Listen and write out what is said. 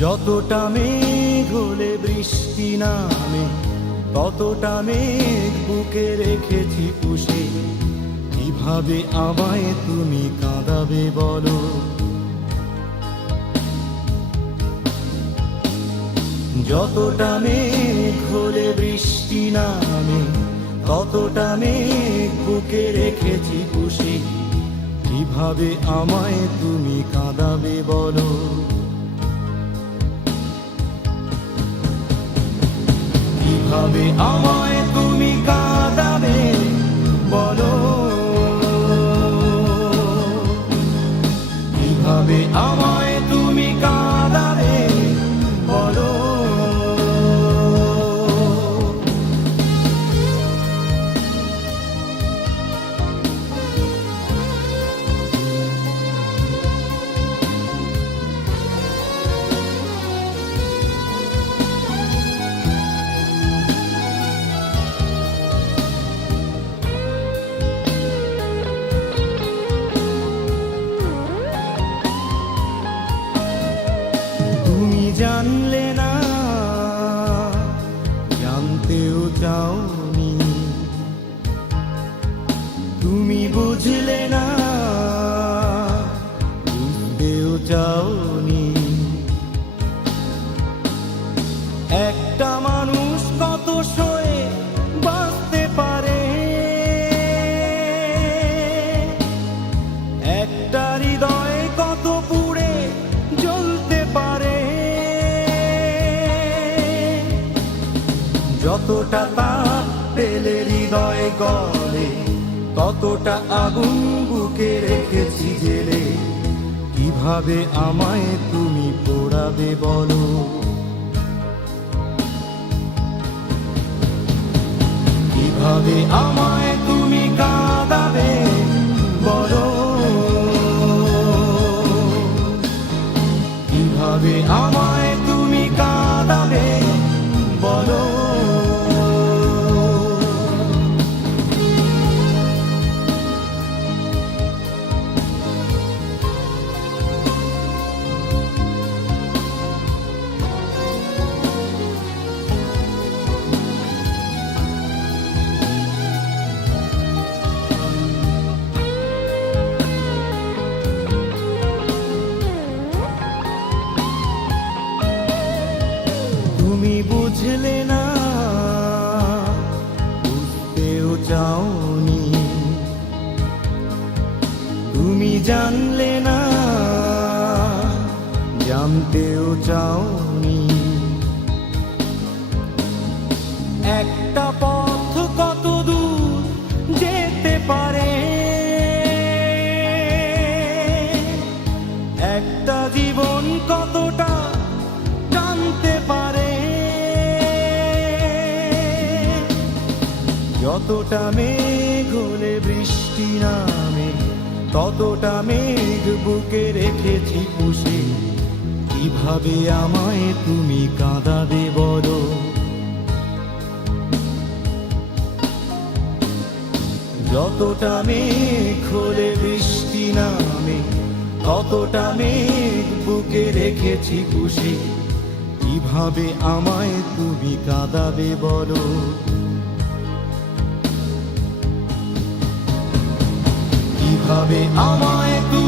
যতটা মেঘ হলে বৃষ্টি নামে, ততটা মেঘ বুকে রেখেছি পুষে। কিভাবে আমায় তুমি কাঁদাবে বলো? যতটা মেঘ হলে বৃষ্টি নামে, ততটা মেঘ বুকে রেখেছি পুষে। কিভাবে আমায় তুমি কাঁদাবে বলো? কিভাবে আমায় তুমি কাঁদাবে বলো? কিভাবে আমায় তুমি কাঁদাবে বলো? জানলে না, জানতেও চাওনি। তুমি বুঝলে না, বুঝতেও চাওনি। একটা মানুষ কত সয়ে বাঁচতে পারে, একটা হৃদয় কত পুড়ে জ্বলতে পারে। যতটা তাপ পেলে হৃদয় গলে, ততটা আগুন বুকে রেখেছি জেলে। কিভাবে আমায় তুমি পোড়াবে বলো? কিভাবে আমায় তুমি কাঁদাবে বলো? কিভাবে আমায় তুমি কাঁদাবে বলো? তুমি বুঝলে না, বুঝতেও চাওনি। তুমি জানলে না, জানতেও চাওনি। একটা পথ কত দূর যেতে পারে, একটা জীবন কতটা জানতে পারে। যতটা মেঘ হলে বৃষ্টি নামে, ততটা মেঘ বুকে রেখেছি পুষে। কিভাবে আমায় তুমি কাঁদাবে বলো? যতটা মেঘ হলে বৃষ্টি নামে, ততটা মেঘ বুকে রেখেছি পুষে। কিভাবে আমায় তুমি কাঁদাবে বলো? কিভাবে আমায় তুমি